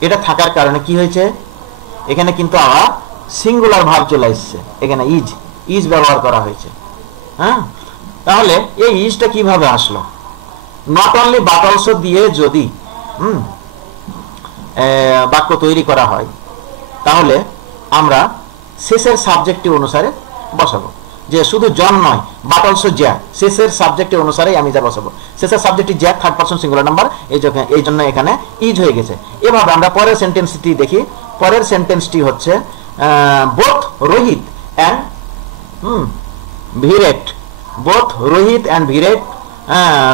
এটা থাকার কারণে কি হয়েছে? এখানে কিন্তু আবার সিঙ্গুলার ভার্ব চলে আসছে, এখানে ইজ ইজ ব্যবহার করা হয়েছে। হ্যাঁ, তাহলে এই ইজটা কিভাবে আসলো? নট অনলি বাট অলসো দিয়ে যদি বাক্য তৈরি করা হয়, তাহলে আমরা শেষের সাবজেক্টিভ অনুসারে বসাবো। যে শুধু জন নয়, বাট অলসো জ্যা, শেষের সাবজেক্টিভ অনুসারে আমি যা বসাবো। শেষের সাবজেক্টিভ জ্যা, থার্ড পারসন সিঙ্গুলার নাম্বার, এই জন্য এখানে ইজ হয়ে গেছে। এভাবে আমরা পরের সেন্টেন্সটি দেখি। পরের সেন্টেন্সটি হচ্ছে both Rohit and Virat, both Rohit and Virat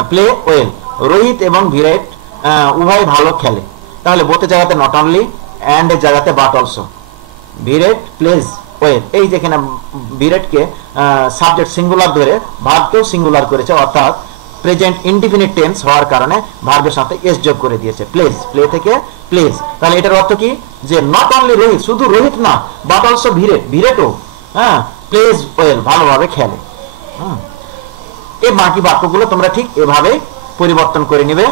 play well. Rohit এবং ভিরেট উভয় ভালো খেলে। তাহলে বোথের জায়গাতে নট অনলি, অ্যান্ড এর জায়গাতে বাট অলসো। ভিরেট প্লেজ ওয়েল, এই যেখানে ভিরেটকে সাবজেক্ট সিঙ্গুলার ধরে ভার্বকেও সিঙ্গুলার করেছে, অর্থাৎ প্রেজেন্ট ইনডিফিনিট টেন্স হওয়ার কারণে ভার্বের সাথে এস যোগ করে দিয়েছে, প্লেজ, প্লে থেকে প্লেজ। তাহলে এটার অর্থ কি? যে নট অনলি রোহিত, শুধু রোহিত না, বাট অলসো ভিরেট, ভিরেটও প্লেজ ওয়েল, ভালোভাবে খেলে। এই বাকি বাক্যগুলো তোমরা ঠিক এভাবে পরিবর্তন করে নিবে।